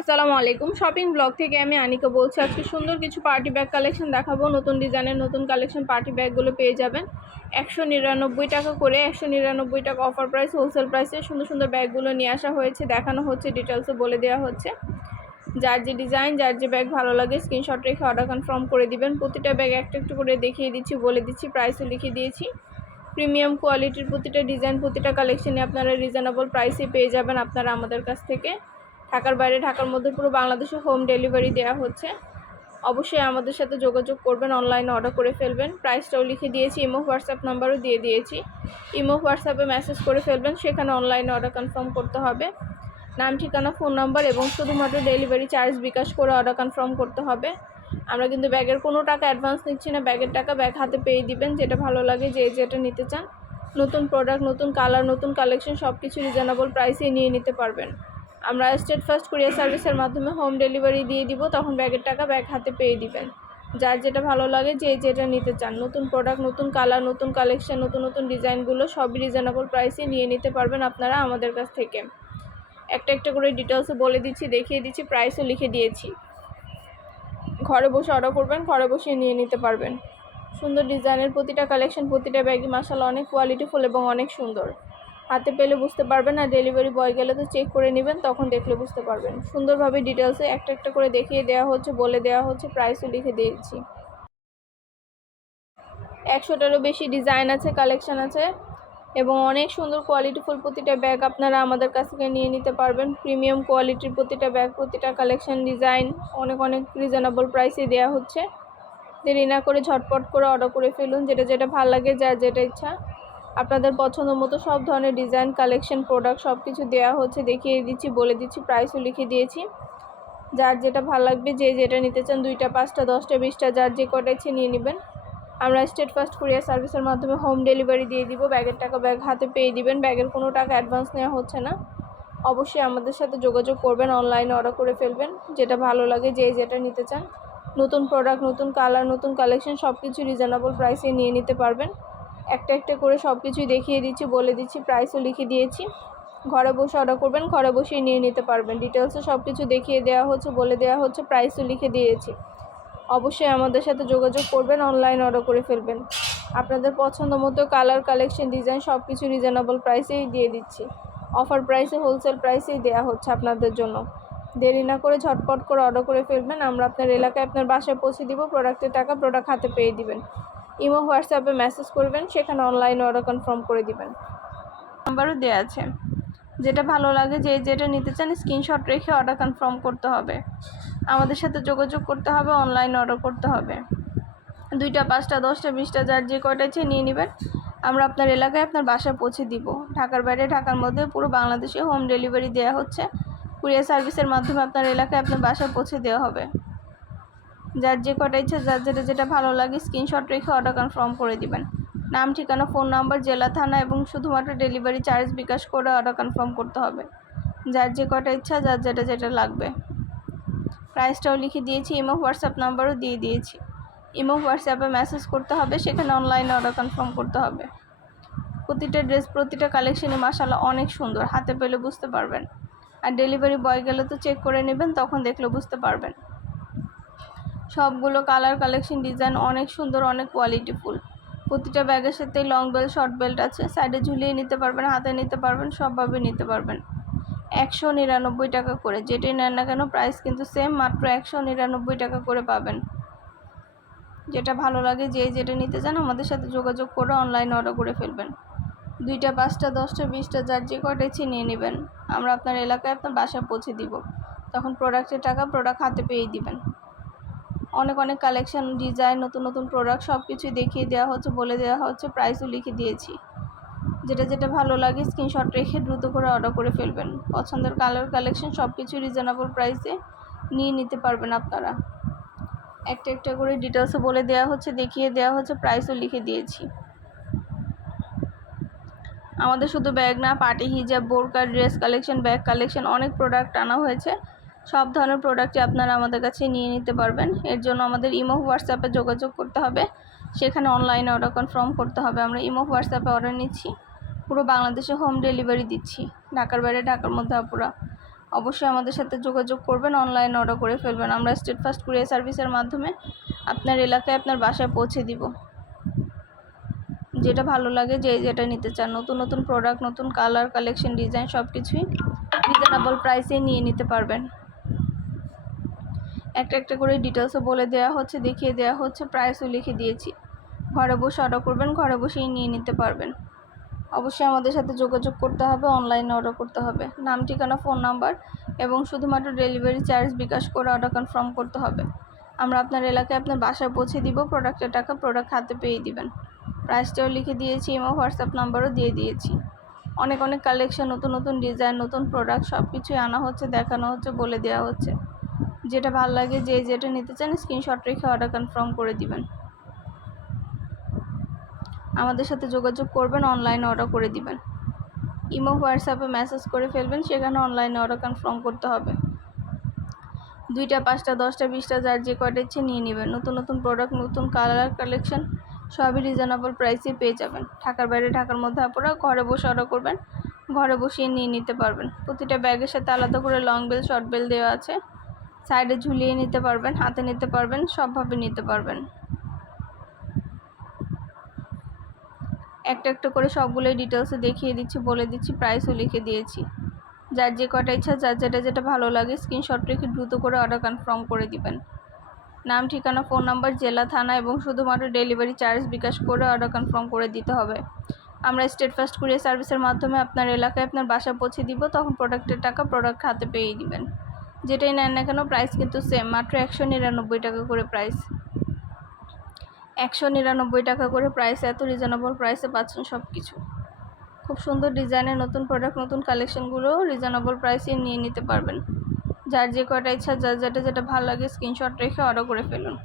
আসসালামু আলাইকুম। Shopping blog থেকে আমি আনিকা বলছি। আজকে সুন্দর কিছু পার্টি ব্যাগ কালেকশন দেখাবো। নতুন ডিজাইনের নতুন কালেকশন পার্টি ব্যাগগুলো পেয়ে যাবেন 199 টাকা করে। 199 টাকা অফার প্রাইস, হোলসেল প্রাইসে সুন্দর সুন্দর ব্যাগগুলো নিয়ে আসা হয়েছে, দেখানো হচ্ছে, ডিটেলসে বলে দেওয়া হচ্ছে। যার যে ডিজাইন, যার যে ব্যাগ ভালো লাগে স্ক্রিনশট রেখে অর্ডার কনফার্ম করে দিবেন। প্রতিটা ব্যাগ একটা একটু করে দেখিয়ে দিচ্ছি, বলে দিচ্ছি, প্রাইসও লিখে দিয়েছি। প্রিমিয়াম কোয়ালিটির প্রতিটা ডিজাইন, প্রতিটা কালেকশনে আপনারা রিজনেবল প্রাইসে পেয়ে যাবেন আপনারা আমাদের কাছ থেকে। ঢাকার বাইরে, ঢাকার মধ্যে পুরো বাংলাদেশে হোম ডেলিভারি দেওয়া হচ্ছে। অবশ্যই আমাদের সাথে যোগাযোগ করবেন, অনলাইনে অর্ডার করে ফেলবেন। প্রাইসটাও লিখে দিয়েছি, ইমো হোয়াটসঅ্যাপ নাম্বারও দিয়ে দিয়েছি। ইমো হোয়াটসঅ্যাপে মেসেজ করে ফেলবেন, সেখানে অনলাইনে অর্ডার কনফার্ম করতে হবে। নাম, ঠিকানা, ফোন নাম্বার এবং শুধুমাত্র ডেলিভারি চার্জ বিকাশ করে অর্ডার কনফার্ম করতে হবে। আমরা কিন্তু ব্যাগের কোনো টাকা অ্যাডভান্স নিচ্ছি না, ব্যাগের টাকা ব্যাগ হাতে পেয়ে দিবেন। যেটা ভালো লাগে, যে যেটা নিতে চান, নতুন প্রোডাক্ট, নতুন কালার, নতুন কালেকশন সব কিছু রিজনেবল প্রাইসে নিয়ে নিতে পারবেন। আমরা স্টেট ফার্স্ট কুরিয়ার সার্ভিসের মাধ্যমে হোম ডেলিভারি দিয়ে দিব, তখন ব্যাগের টাকা ব্যাগ হাতে পেয়ে দিবেন। যার যেটা ভালো লাগে, যে যেটা নিতে চান, নতুন প্রোডাক্ট, নতুন কালার, নতুন কালেকশন, নতুন নতুন ডিজাইনগুলো সবই রিজনেবল প্রাইসে নিয়ে নিতে পারবেন আপনারা আমাদের কাছ থেকে। একটা একটা করে ডিটেলসও বলে দিচ্ছি, দেখিয়ে দিচ্ছি, প্রাইসও লিখে দিয়েছি। ঘরে বসে অর্ডার করবেন, ঘরে বসে নিয়ে নিতে পারবেন। সুন্দর ডিজাইনের প্রতিটা কালেকশন, প্রতিটা ব্যাগই মাশাআল্লাহ অনেক কোয়ালিটিফুল এবং অনেক সুন্দর। হাতে পেলে বুঝতে পারবেন, আর ডেলিভারি বয় গেলে তো চেক করে নেবেন, তখন দেখলে বুঝতে পারবেন। সুন্দরভাবে ডিটেলসে একটা একটা করে দেখিয়ে দেওয়া হচ্ছে, বলে দেওয়া হচ্ছে, প্রাইসও লিখে দিয়েছি। 100টারও বেশি ডিজাইন আছে, কালেকশন আছে এবং অনেক সুন্দর কোয়ালিটিফুল প্রতিটা ব্যাগ আপনারা আমাদের কাছ থেকে নিয়ে নিতে পারবেন। প্রিমিয়াম কোয়ালিটির প্রতিটা ব্যাগ, প্রতিটা কালেকশন, ডিজাইন অনেক অনেক রিজনেবল প্রাইসে দেওয়া হচ্ছে। দেরি না করে ঝটপট করে অর্ডার করে ফেলুন, যেটা যেটা ভালো লাগে, যার যেটা ইচ্ছা। আপনাদের পছন্দ মতো সব ধরনের ডিজাইন, কালেকশন, প্রোডাক্ট সব কিছু দেওয়া হচ্ছে, দেখিয়ে দিচ্ছি, বলে দিচ্ছি, প্রাইসও লিখে দিয়েছি। যার যেটা ভালো লাগবে, যে যেটা নিতে চান, 2টা, 5টা, 10টা, 20টা, যার যে কটা ইচ্ছে নিয়ে নেবেন। আমরা স্টেট ফার্স্ট কুরিয়ার সার্ভিসের মাধ্যমে হোম ডেলিভারি দিয়ে দিব। ব্যাগের টাকা ব্যাগ হাতে পেয়ে দিবেন, ব্যাগের কোনো টাকা অ্যাডভান্স নেওয়া হচ্ছে না। অবশ্যই আমাদের সাথে যোগাযোগ করবেন, অনলাইনে অর্ডার করে ফেলবেন। যেটা ভালো লাগে, যে যেটা নিতে চান, নতুন প্রোডাক্ট, নতুন কালার, নতুন কালেকশন সব কিছু রিজনেবল প্রাইসে নিয়ে নিতে পারবেন। একটা একটা করে সব কিছুই দেখিয়ে দিচ্ছি, বলে দিচ্ছি, প্রাইসও লিখে দিয়েছি। ঘরে বসে অর্ডার করবেন, ঘরে বসেই নিয়ে নিতে পারবেন। ডিটেলসে সব কিছু দেখিয়ে দেওয়া হচ্ছে, বলে দেওয়া হচ্ছে, প্রাইসও লিখে দিয়েছি। অবশ্যই আমাদের সাথে যোগাযোগ করবেন, অনলাইন অর্ডার করে ফেলবেন। আপনাদের পছন্দ মতো কালার, কালেকশন, ডিজাইন সব কিছু রিজনেবল প্রাইসেই দিয়ে দিচ্ছি। অফার প্রাইসে, হোলসেল প্রাইসেই দেওয়া হচ্ছে আপনাদের জন্য। দেরি না করে ঝটপট করে অর্ডার করে ফেলবেন। আমরা আপনার এলাকায়, আপনার বাসায় পৌঁছে দিব। প্রোডাক্টের টাকা প্রোডাক্ট হাতে পেয়ে দিবেন। ইমো হোয়াটসঅ্যাপে মেসেজ করবেন, সেখানে অনলাইনে অর্ডার কনফার্ম করে দিবেন। নাম্বারও দেওয়া আছে। যেটা ভালো লাগে, যে যেটা নিতে চান, স্ক্রিনশট রেখে অর্ডার কনফার্ম করতে হবে। আমাদের সাথে যোগাযোগ করতে হবে, অনলাইনে অর্ডার করতে হবে। 2টা, 5টা, 10টা, 20টা, যার যে কয়টা ইচ্ছে নিয়ে নেবেন। আমরা আপনার এলাকায়, আপনার বাসায় পৌঁছে দিব। ঢাকার বাইরে, ঢাকার মধ্যে পুরো বাংলাদেশে হোম ডেলিভারি দেওয়া হচ্ছে। কুরিয়ার সার্ভিসের মাধ্যমে আপনার এলাকায়, আপনার বাসায় পৌঁছে দেওয়া হবে। যার যে কটা ইচ্ছা, যার যেটা যেটা ভালো লাগে স্ক্রিনশট রেখে অর্ডার কনফার্ম করে দিবেন। নাম, ঠিকানা, ফোন নাম্বার, জেলা, থানা এবং শুধুমাত্র ডেলিভারি চার্জ বিকাশ করে অর্ডার কনফার্ম করতে হবে। যার যে কটা ইচ্ছা, যার যেটা যেটা লাগবে। প্রাইসটাও লিখে দিয়েছি, ইমো হোয়াটসঅ্যাপ নাম্বারও দিয়ে দিয়েছি। ইমো হোয়াটসঅ্যাপে মেসেজ করতে হবে, সেখানে অনলাইনে অর্ডার কনফার্ম করতে হবে। প্রতিটা ড্রেস, প্রতিটা কালেকশনই মাশাআল্লাহ অনেক সুন্দর, হাতে পেলে বুঝতে পারবেন। আর ডেলিভারি বয় গেলে তো চেক করে নেবেন, তখন দেখলে বুঝতে পারবেন। সবগুলো কালার, কালেকশন, ডিজাইন অনেক সুন্দর, অনেক কোয়ালিটিফুল। প্রতিটা ব্যাগের সাথে লং বেল্ট, শর্ট বেল্ট আছে, সাইডে ঝুলিয়ে নিতে পারবেন, হাতে নিতে পারবেন, সবভাবে নিতে পারবেন। 199 টাকা করে, যেটাই নেন না কেন প্রাইস কিন্তু সেম, মাত্র 199 টাকা করে পাবেন। যেটা ভালো লাগে, যে যেটা নিতে চান, আমাদের সাথে যোগাযোগ করে অনলাইনে অর্ডার করে ফেলবেন। 2টা, 5টা, 10টা, 20টা, যার যে কয়টা ইচ্ছে নিয়ে নেবেন। আমরা আপনার এলাকায়, আপনার বাসায় পৌঁছে দিব, তখন প্রোডাক্টের টাকা প্রোডাক্ট হাতে পেয়ে দিবেন। অনেক অনেক কালেকশন, ডিজাইন, নতুন নতুন প্রোডাক্ট সব কিছুই দেখিয়ে দেওয়া হচ্ছে, বলে দেওয়া হচ্ছে, প্রাইসও লিখে দিয়েছি। যেটা যেটা ভালো লাগে স্ক্রিনশট রেখে দ্রুত করে অর্ডার করে ফেলবেন। পছন্দের কালার, কালেকশন সব কিছু রিজনেবল প্রাইসে নিয়ে নিতে পারবেন আপনারা। একটা একটা করে ডিটেলসে বলে দেওয়া হচ্ছে, দেখিয়ে দেওয়া হচ্ছে, প্রাইসও লিখে দিয়েছি। আমাদের শুধু ব্যাগ না, পার্টি, হিজাব, বোরকা, ড্রেস কালেকশন, ব্যাগ কালেকশন অনেক প্রোডাক্ট আনা হয়েছে। সব ধরনের প্রোডাক্টই আপনারা আমাদের কাছে নিয়ে নিতে পারবেন। এর জন্য আমাদের ইমো হোয়াটসঅ্যাপে যোগাযোগ করতে হবে, সেখানে অনলাইনে অর্ডার কনফার্ম করতে হবে। আমরা ইমো হোয়াটসঅ্যাপে অর্ডার নিচ্ছি, পুরো বাংলাদেশে হোম ডেলিভারি দিচ্ছি। ঢাকার বাইরে, ঢাকার মধ্যে আপুরা অবশ্যই আমাদের সাথে যোগাযোগ করবেন, অনলাইন অর্ডার করে ফেলবেন। আমরা স্টেট ফাস্ট কুরিয়ার সার্ভিসের মাধ্যমে আপনার এলাকায় আপনার বাসায় পৌঁছে দিব। যেটা ভালো লাগে, যেটা নিতে চান, নতুন নতুন প্রোডাক্ট, নতুন কালার, কালেকশন, ডিজাইন সব কিছুই রিজনেবল প্রাইসে নিয়ে নিতে পারবেন। একটা একটা করে ডিটেলসও বলে দেওয়া হচ্ছে, দেখিয়ে দেওয়া হচ্ছে, প্রাইসও লিখে দিয়েছি। ঘরে বসে অর্ডার করবেন, ঘরে বসেই নিয়ে নিতে পারবেন। অবশ্যই আমাদের সাথে যোগাযোগ করতে হবে, অনলাইনে অর্ডার করতে হবে। নাম, ঠিকানা, ফোন নাম্বার এবং শুধুমাত্র ডেলিভারি চার্জ বিকাশ করে অর্ডার কনফার্ম করতে হবে। আমরা আপনার এলাকায় আপনার বাসায় পৌঁছে দিব। প্রোডাক্টের টাকা প্রোডাক্ট হাতে পেয়ে দিবেন। প্রাইসটাও লিখে দিয়েছি, এবং হোয়াটসঅ্যাপ নাম্বারও দিয়ে দিয়েছি। অনেক অনেক কালেকশন, নতুন নতুন ডিজাইন, নতুন প্রোডাক্ট সব কিছুই আনা হচ্ছে, দেখানো হচ্ছে, বলে দেওয়া হচ্ছে। যেটা ভালো লাগে, যেটা নিতে চান স্ক্রিনশট রেখে অর্ডার কনফার্ম করে দিবেন। আমাদের সাথে যোগাযোগ করবেন, অনলাইনে অর্ডার করে দিবেন। ইমো, হোয়াটসঅ্যাপে মেসেজ করে ফেলবেন, সেখানে অনলাইনে অর্ডার কনফার্ম করতে হবে। 2টা, 5টা, 10টা, 20টা, যার যে কয়টা ইচ্ছে নিয়ে নেবেন। নতুন নতুন প্রোডাক্ট, নতুন কালার, কালেকশন সবই রিজনেবল প্রাইসে পেয়ে যাবেন। ঢাকার বাইরে, ঢাকার মধ্যে আপনারা ঘরে বসে অর্ডার করবেন, ঘরে বসিয়ে নিয়ে নিতে পারবেন। প্রতিটা ব্যাগের সাথে আলাদা করে লং বেল, শর্ট বেল দেওয়া আছে। সাইডে ঝুলিয়ে নিতে পারবেন, হাতে নিতে পারবেন, সবভাবে নিতে পারবেন। একটা একটা করে সবগুলোই ডিটেলসে দেখিয়ে দিচ্ছি, বলে দিচ্ছি, প্রাইসও লিখে দিয়েছি। যার যে কটা ইচ্ছা, যার যেটা ভালো লাগে স্ক্রিনশট রেখে দ্রুত করে অর্ডার কনফার্ম করে দিবেন। নাম, ঠিকানা, ফোন নাম্বার, জেলা, থানা এবং শুধুমাত্র ডেলিভারি চার্জ বিকাশ করে অর্ডার কনফার্ম করে দিতে হবে। আমরা স্টেট ফাস্ট কুরিয়ার সার্ভিসের মাধ্যমে আপনার এলাকায় আপনার বাসা পৌঁছে দিব। তখন প্রোডাক্টের টাকা প্রোডাক্ট হাতে পেয়ে দিবেন। যেটাই নেন না কেন প্রাইস কিন্তু সেম, মাত্র 199 টাকা করে প্রাইস। 199 টাকা করে প্রাইস। এত রিজনেবল প্রাইসে পাচ্ছেন সব কিছু। খুব সুন্দর ডিজাইনের নতুন প্রোডাক্ট, নতুন কালেকশনগুলো রিজনেবল প্রাইসে নিয়ে নিতে পারবেন। যার যে কয়টা ইচ্ছা, যার যেটা ভালো লাগে স্ক্রিনশট রেখে অর্ডার করে ফেলুন।